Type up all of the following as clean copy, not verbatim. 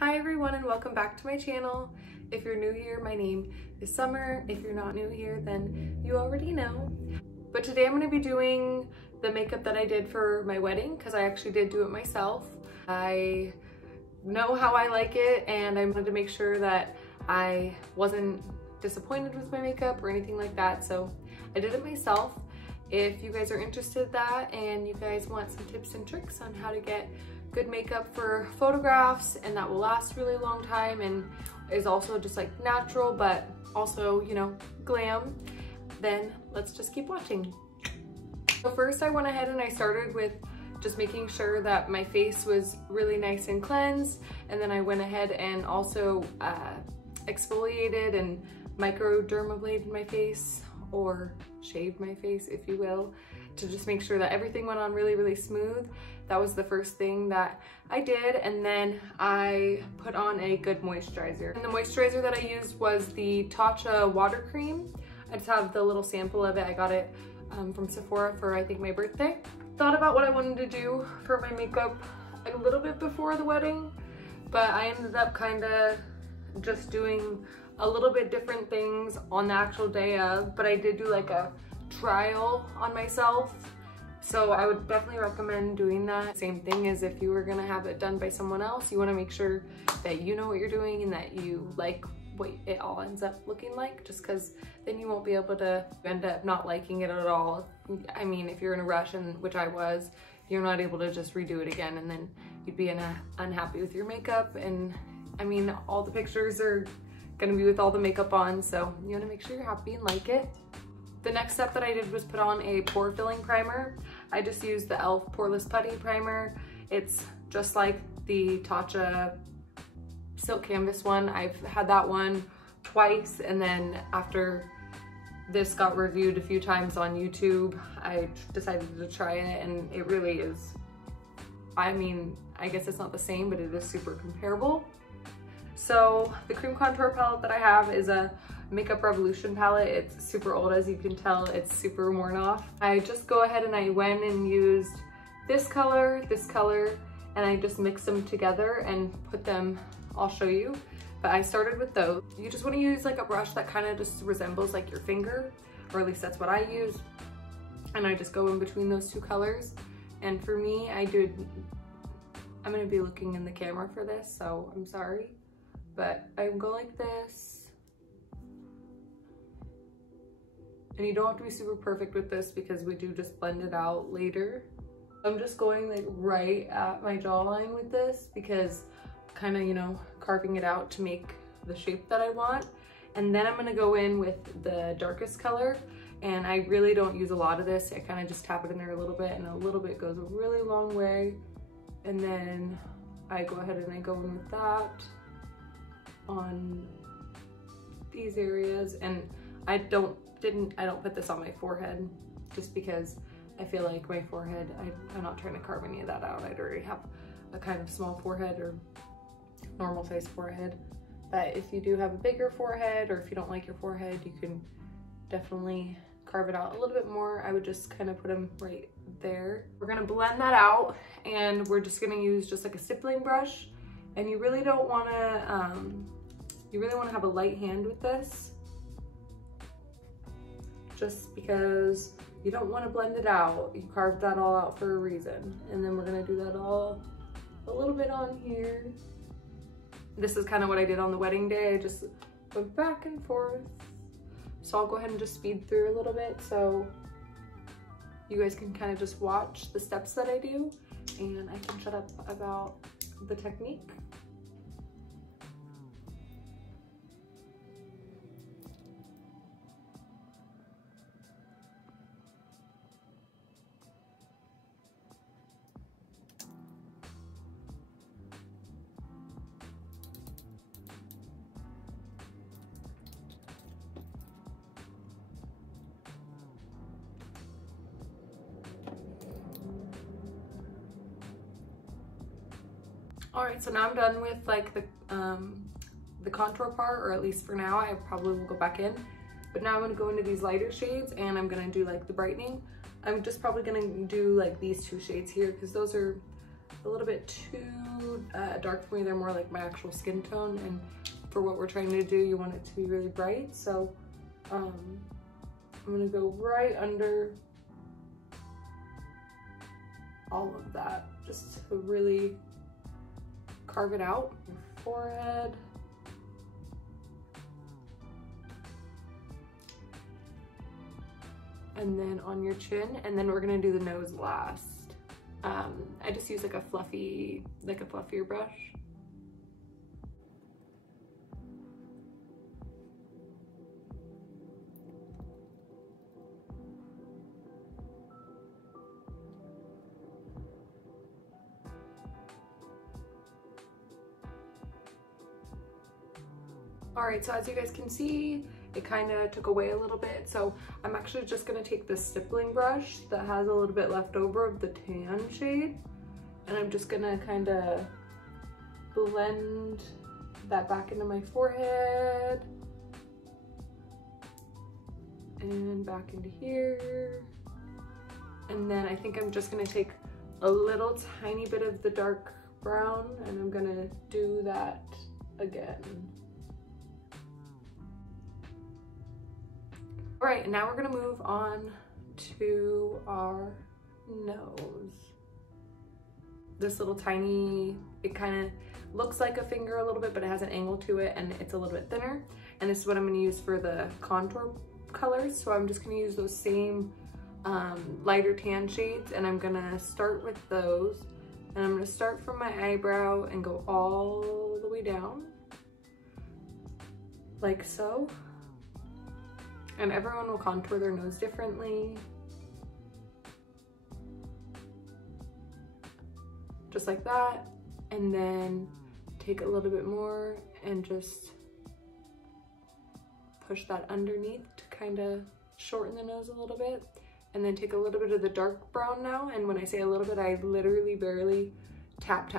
Hi everyone and welcome back to my channel. If you're new here, my name is Summer. If you're not new here, then you already know. But today I'm going to be doing the makeup that I did for my wedding because I actually did do it myself. I know how I like it and I wanted to make sure that I wasn't disappointed with my makeup or anything like that, so I did it myself. If you guys are interested in that and you guys want some tips and tricks on how to get good makeup for photographs and that will last really long time and is also just like natural but also, you know, glam, then let's just keep watching. So first I went ahead and I started with just making sure that my face was really nice and cleansed, and then I went ahead and also exfoliated and microdermabladed my face, or shaved my face if you will, to just make sure that everything went on really smooth. That was the first thing that I did, and then I put on a good moisturizer. And the moisturizer that I used was the Tatcha water cream. I just have the little sample of it. I got it from Sephora for I think my birthday. Thought about what I wanted to do for my makeup a little bit before the wedding, but I ended up kind of just doing a little bit different things on the actual day of, but I did do like a trial on myself. So I would definitely recommend doing that. Same thing as if you were gonna have it done by someone else. You wanna make sure that you know what you're doing and that you like what it all ends up looking like, just because then you won't be able to end up not liking it at all. I mean, if you're in a rush, and which I was, you're not able to just redo it again and then you'd be unhappy with your makeup. And I mean, all the pictures are gonna be with all the makeup on, so you wanna make sure you're happy and like it. The next step that I did was put on a pore filling primer. I just used the e.l.f. Poreless Putty Primer. It's just like the Tatcha Silk Canvas one. I've had that one twice, and then after this got reviewed a few times on YouTube, I decided to try it, and it really is, I mean, I guess it's not the same, but it is super comparable. So the cream contour palette that I have is a Makeup Revolution palette. It's super old, as you can tell. It's super worn off. I just go ahead and I went and used this color, and I just mixed them together and put them, I'll show you. But I started with those. You just want to use like a brush that kind of just resembles like your finger, or at least that's what I use. And I just go in between those two colors. And for me, I'm gonna be looking in the camera for this, so I'm sorry. But I go like this. And you don't have to be super perfect with this because we do just blend it out later. I'm just going like right at my jawline with this because kind of, you know, carving it out to make the shape that I want. And then I'm gonna go in with the darkest color, and I really don't use a lot of this. I kind of just tap it in there a little bit, and a little bit goes a really long way. And then I go ahead and I go in with that on these areas, and I don't put this on my forehead just because I feel like my forehead, I'm not trying to carve any of that out. I'd already have a kind of small forehead or normal size forehead. But if you do have a bigger forehead, or if you don't like your forehead, you can definitely carve it out a little bit more. I would just kind of put them right there. We're gonna blend that out, and we're just gonna use just like a stippling brush. And you really don't wanna, you really wanna have a light hand with this, just because you don't want to blend it out. You carved that all out for a reason. And then we're gonna do that all a little bit on here. This is kind of what I did on the wedding day. I just went back and forth. So I'll go ahead and just speed through a little bit so you guys can kind of just watch the steps that I do, and I can shut up about the technique. All right, so now I'm done with like the contour part, or at least for now. I probably will go back in, but now I'm gonna go into these lighter shades, and I'm gonna do like the brightening. I'm just probably gonna do like these two shades here because those are a little bit too dark for me. They're more like my actual skin tone, and for what we're trying to do, you want it to be really bright. So I'm gonna go right under all of that, just to really carve it out. Your forehead. And then on your chin, and then we're gonna do the nose last. I just use like a fluffier brush. All right, so as you guys can see, it kind of took away a little bit. So I'm actually just gonna take this stippling brush that has a little bit left over of the tan shade, and I'm just gonna kind of blend that back into my forehead and back into here. And then I think I'm just gonna take a little tiny bit of the dark brown, and I'm gonna do that again. All right, and now we're gonna move on to our nose. This little tiny, it kind of looks like a finger a little bit, but it has an angle to it, and it's a little bit thinner. And this is what I'm gonna use for the contour colors. So I'm just gonna use those same lighter tan shades, and I'm gonna start with those. And I'm gonna start from my eyebrow and go all the way down, like so. And everyone will contour their nose differently. Just like that. And then take a little bit more and just push that underneath to kind of shorten the nose a little bit. And then take a little bit of the dark brown now. And when I say a little bit, I literally barely tapped.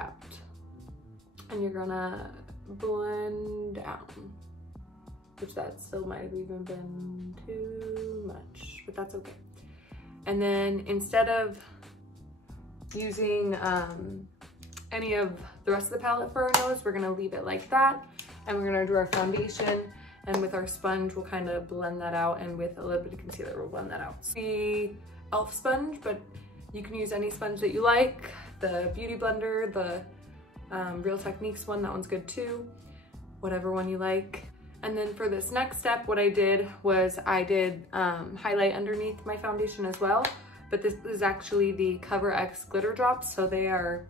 And you're gonna blend down. Which that still might have even been too much, but that's okay. And then instead of using any of the rest of the palette for our nose, we're gonna leave it like that, and we're gonna do our foundation, and with our sponge, we'll kind of blend that out, and with a little bit of concealer, we'll blend that out. The e.l.f. sponge, but you can use any sponge that you like. The Beauty Blender, the Real Techniques one, that one's good too. Whatever one you like. And then for this next step, what I did was I did highlight underneath my foundation as well, but this is actually the Cover X glitter drops, so they are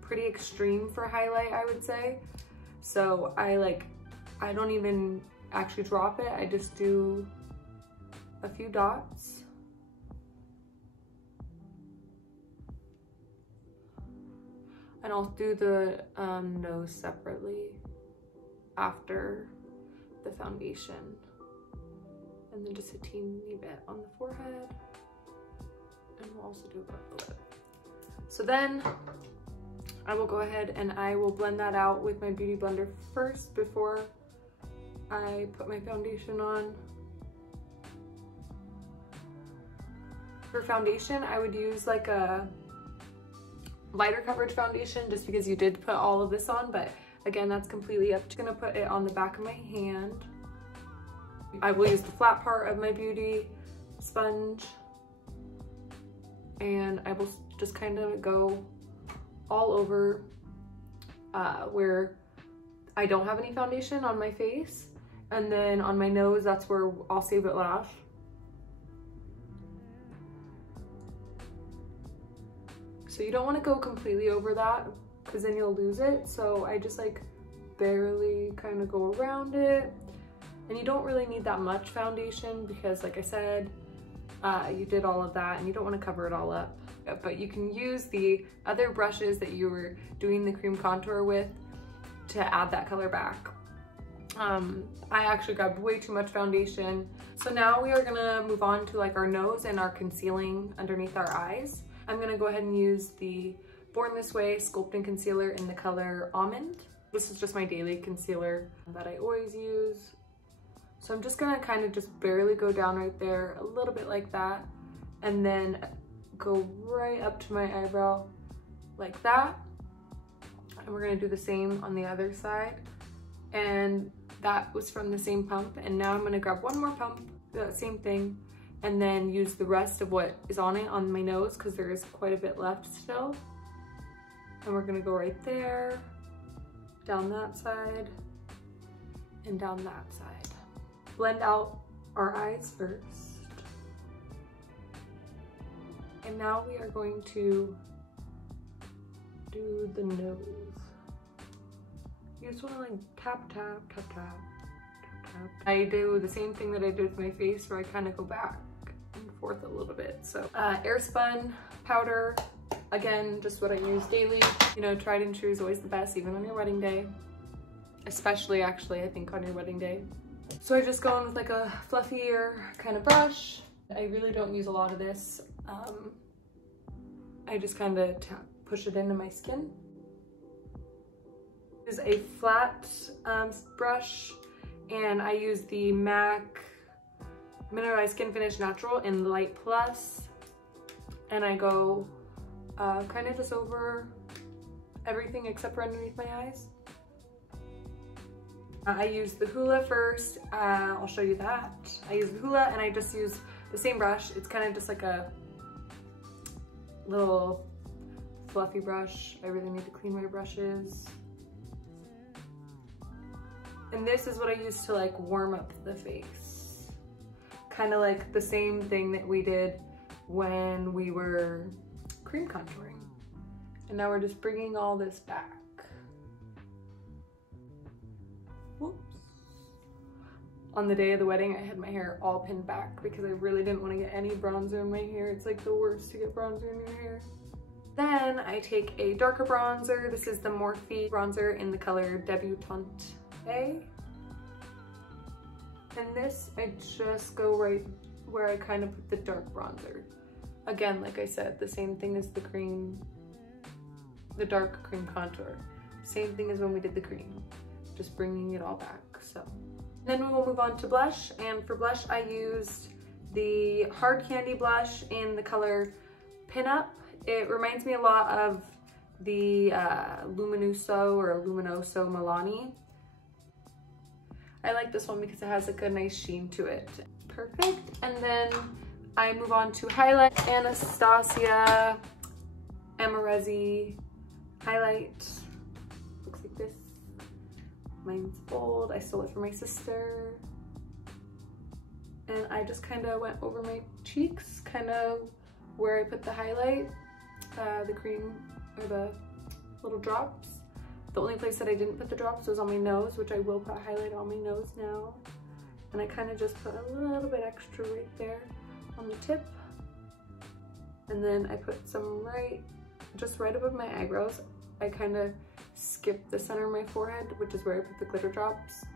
pretty extreme for highlight, I would say. So I don't even actually drop it, I just do a few dots. And I'll do the nose separately after the foundation, and then just a teeny bit on the forehead, and we'll also do above the lip. So then I will go ahead and I will blend that out with my Beauty Blender first before I put my foundation on. For foundation, I would use like a lighter coverage foundation just because you did put all of this on, but again, that's completely up to you. I'm gonna put it on the back of my hand. I will use the flat part of my beauty sponge, and I will just kind of go all over where I don't have any foundation on my face. And then on my nose, that's where I'll save it last. So you don't want to go completely over that, because then you'll lose it. So I just like barely kind of go around it, and you don't really need that much foundation because, like I said, you did all of that and you don't want to cover it all up. But you can use the other brushes that you were doing the cream contour with to add that color back. I actually grabbed way too much foundation. So now we are gonna move on to like our nose and our concealing underneath our eyes. I'm gonna go ahead and use the Born This Way Sculpting Concealer in the color Almond. This is just my daily concealer that I always use. So I'm just gonna kind of just barely go down right there, a little bit like that, and then go right up to my eyebrow like that. And we're gonna do the same on the other side. And that was from the same pump. And now I'm gonna grab one more pump, the same thing, and then use the rest of what is on it on my nose because there is quite a bit left still. And we're gonna go right there, down that side, and down that side. Blend out our eyes first. And now we are going to do the nose. You just wanna like tap, tap, tap, tap, tap, tap. I do the same thing that I did with my face where I kind of go back and forth a little bit. So airspun powder, again, just what I use daily. You know, tried and true is always the best, even on your wedding day. Especially actually, I think on your wedding day. So I just go in with like a fluffier kind of brush. I really don't use a lot of this. I just kind of push it into my skin. This is a flat brush, and I use the MAC Mineralized Skin Finish Natural in Light Plus, and I go kind of just over everything except for underneath my eyes. I use the Hoola first. I'll show you that. I use the Hoola, and I just use the same brush. It's kind of just like a little fluffy brush. I really need to clean my brushes. And this is what I use to like warm up the face. Kind of like the same thing that we did when we were cream contouring. And now we're just bringing all this back. Whoops. On the day of the wedding, I had my hair all pinned back because I really didn't want to get any bronzer in my hair. It's like the worst to get bronzer in your hair. Then I take a darker bronzer. This is the Morphe bronzer in the color Debutante. And this, I just go right where I kind of put the dark bronzer. Again, like I said, the same thing as the cream, the dark cream contour. Same thing as when we did the cream, just bringing it all back, so. Then we will move on to blush, and for blush I used the Hard Candy blush in the color Pinup. It reminds me a lot of the Luminoso or Luminoso Milani. I like this one because it has like a nice sheen to it. Perfect. And then I move on to highlight. Anastasia Amarezzi highlight. Looks like this. Mine's bold. I stole it from my sister. And I just kind of went over my cheeks, kind of where I put the highlight, the cream, or the little drops. The only place that I didn't put the drops was on my nose, which I will put highlight on my nose now. And I kind of just put a little bit extra right there on the tip. And then I put some just right above my eyebrows. I kind of skip the center of my forehead, which is where I put the glitter drops.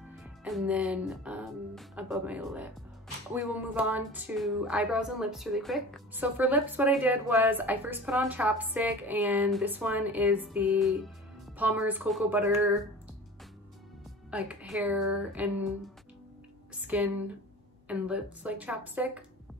And then above my lip. We will move on to eyebrows and lips really quick. So for lips, what I did was I first put on chapstick, and this one is the Palmer's Cocoa Butter, like hair and skin and lips like chapstick.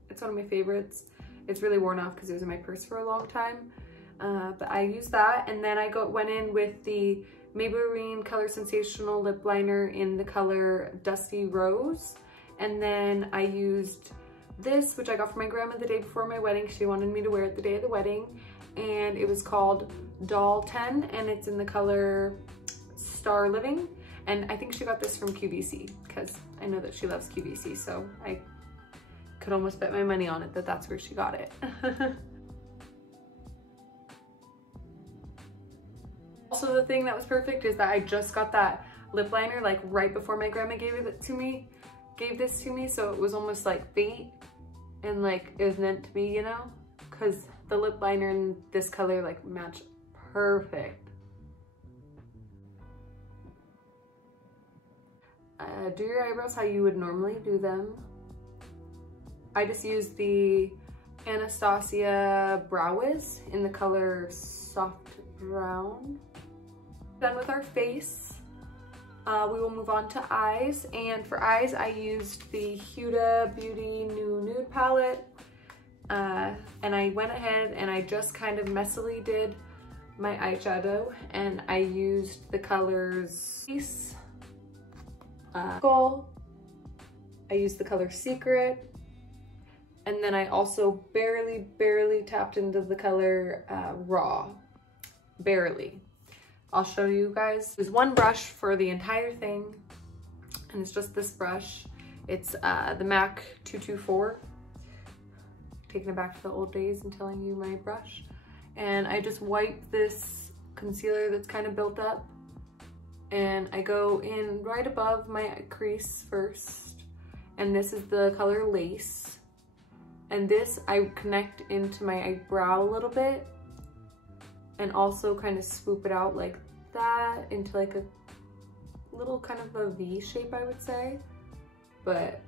It's one of my favorites. It's really worn off because it was in my purse for a long time. But I used that, and then I went in with the Maybelline Color Sensational Lip Liner in the color Dusty Rose. And then I used this, which I got from my grandma the day before my wedding. She wanted me to wear it the day of the wedding. And it was called Doll 10, and it's in the color Star Living. And I think she got this from QVC because I know that she loves QVC, so I could almost bet my money on it that that's where she got it. Also, the thing that was perfect is that I just got that lip liner like right before my grandma gave this to me, so it was almost like fate, and like it was meant to be, you know, because the lip liner in this color like matched perfect. Do your eyebrows how you would normally do them. I just used the Anastasia Brow Wiz in the color Soft Brown. Done with our face. We will move on to eyes, and for eyes I used the Huda Beauty New Nude palette, and I went ahead and I just kind of messily did my eyeshadow, and I used the colors Skull, I used the color Secret, and then I also barely tapped into the color Raw. Barely. I'll show you guys. There's one brush for the entire thing, and it's just this brush. It's the MAC 224. Taking it back to the old days and telling you my brush. And I just wipe this concealer that's kind of built up, and I go in right above my crease first, and this is the color Lace, and this I connect into my eyebrow a little bit and also kind of swoop it out like that into like a little kind of a V shape, I would say, but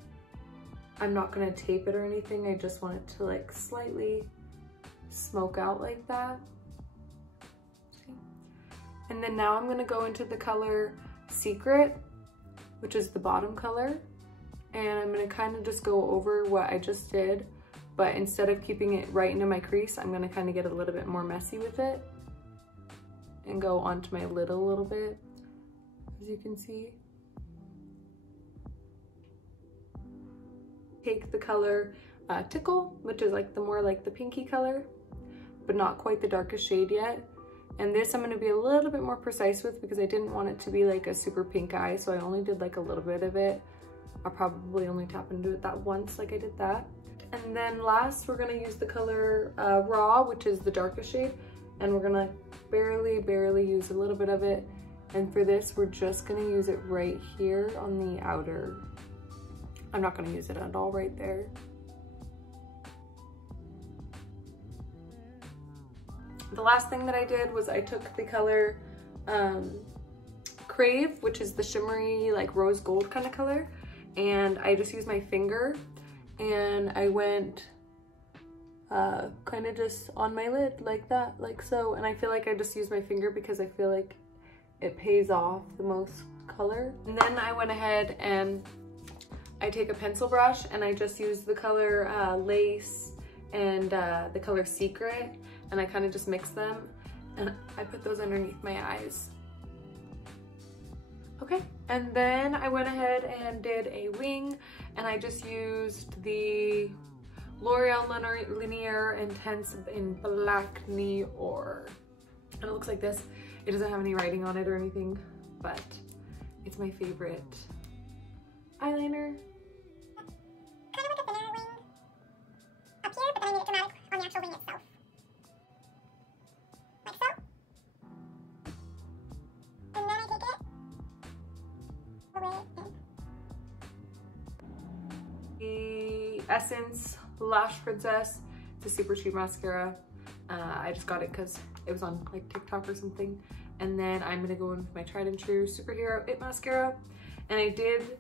I'm not gonna tape it or anything. I just want it to like slightly smoke out like that. See? And then now I'm gonna go into the color Secret, which is the bottom color, and I'm gonna kind of just go over what I just did, but instead of keeping it right into my crease, I'm gonna kind of get a little bit more messy with it and go onto my lid a little bit, as you can see. Take the color Tickle, which is like the more like the pinky color, but not quite the darkest shade yet. And this I'm going to be a little bit more precise with because I didn't want it to be like a super pink eye, so I only did like a little bit of it. I'll probably only tap into it that once, like I did that. And then last we're going to use the color Raw, which is the darkest shade, and we're going to barely use a little bit of it. And for this we're just going to use it right here on the outer. I'm not going to use it at all right there. The last thing that I did was I took the color Crave, which is the shimmery like rose gold kind of color, and I just used my finger and I went kind of just on my lid like that, like so. And I feel like I just used my finger because I feel like it pays off the most color. And then I went ahead and I take a pencil brush and I just use the color Lace and the color Secret, and I kind of just mix them and I put those underneath my eyes. Okay, and then I went ahead and did a wing, and I just used the L'Oreal Linear Intense in Black Noir. And it looks like this. It doesn't have any writing on it or anything, but it's my favorite eyeliner. Kind of like a thinner wing up here, but then I made it dramatic on the actual wing itself. Like so. And then I take it away in. The Essence Lash Princess. It's a super cheap mascara. I just got it because it was on like TikTok or something. And then I'm gonna go in with my tried and true Superhero It mascara. And I did,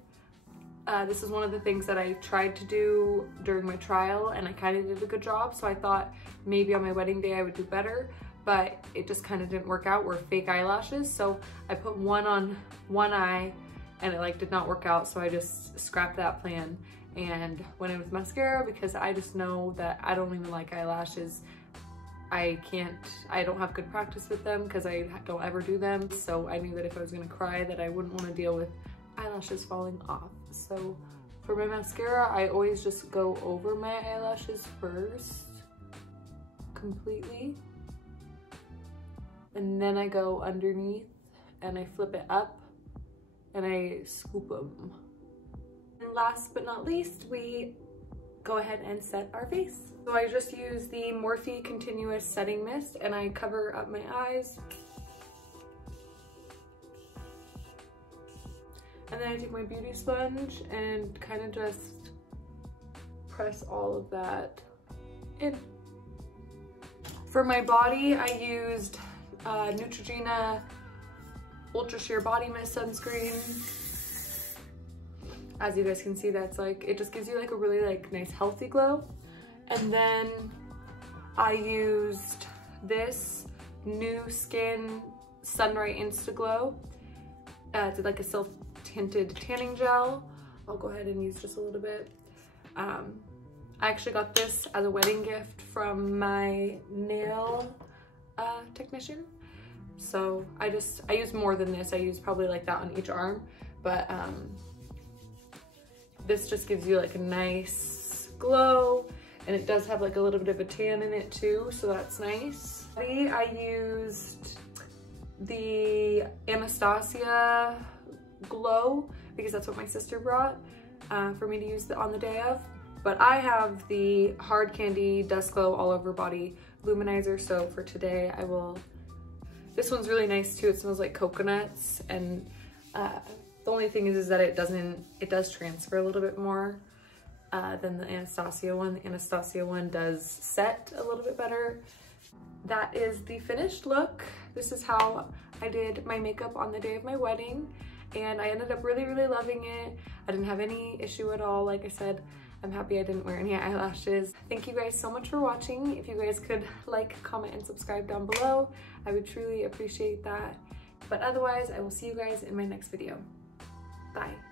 this is one of the things that I tried to do during my trial, and I kind of did a good job. So I thought maybe on my wedding day I would do better, but it just kind of didn't work out. We're fake eyelashes. So I put one on one eye and it like did not work out. So I just scrapped that plan and went in with mascara because I just know that I don't even like eyelashes. I don't have good practice with them because I don't ever do them. So I knew that if I was gonna cry that I wouldn't want to deal with eyelashes falling off. So for my mascara, I always just go over my eyelashes first, completely. And then I go underneath and I flip it up and I scoop them. And last but not least, we go ahead and set our face. So I just use the Morphe Continuous Setting Mist and I cover up my eyes. And then I take my beauty sponge and kind of just press all of that in. For my body, I used Neutrogena Ultra Sheer Body Mist Sunscreen. As you guys can see, that's like, it just gives you like a really like nice healthy glow. And then I used this New Skin Sunright Insta Glow. It's like a silk tinted tanning gel. I'll go ahead and use just a little bit. I actually got this as a wedding gift from my nail technician, So I use more than this. I use probably like that on each arm, but this just gives you like a nice glow, and it does have like a little bit of a tan in it too, so that's nice. I used the Anastasia Glow because that's what my sister brought for me to use on the day of. But I have the Hard Candy Dust Glow All Over Body Luminizer, so for today I will, this one's really nice too. It smells like coconuts, and the only thing is that it does transfer a little bit more than the Anastasia one. The Anastasia one does set a little bit better. That is the finished look. This is how I did my makeup on the day of my wedding, and I ended up really, really loving it. I didn't have any issue at all. Like I said, I'm happy I didn't wear any eyelashes. Thank you guys so much for watching. If you guys could like, comment, and subscribe down below, I would truly appreciate that. But otherwise, I will see you guys in my next video. Bye.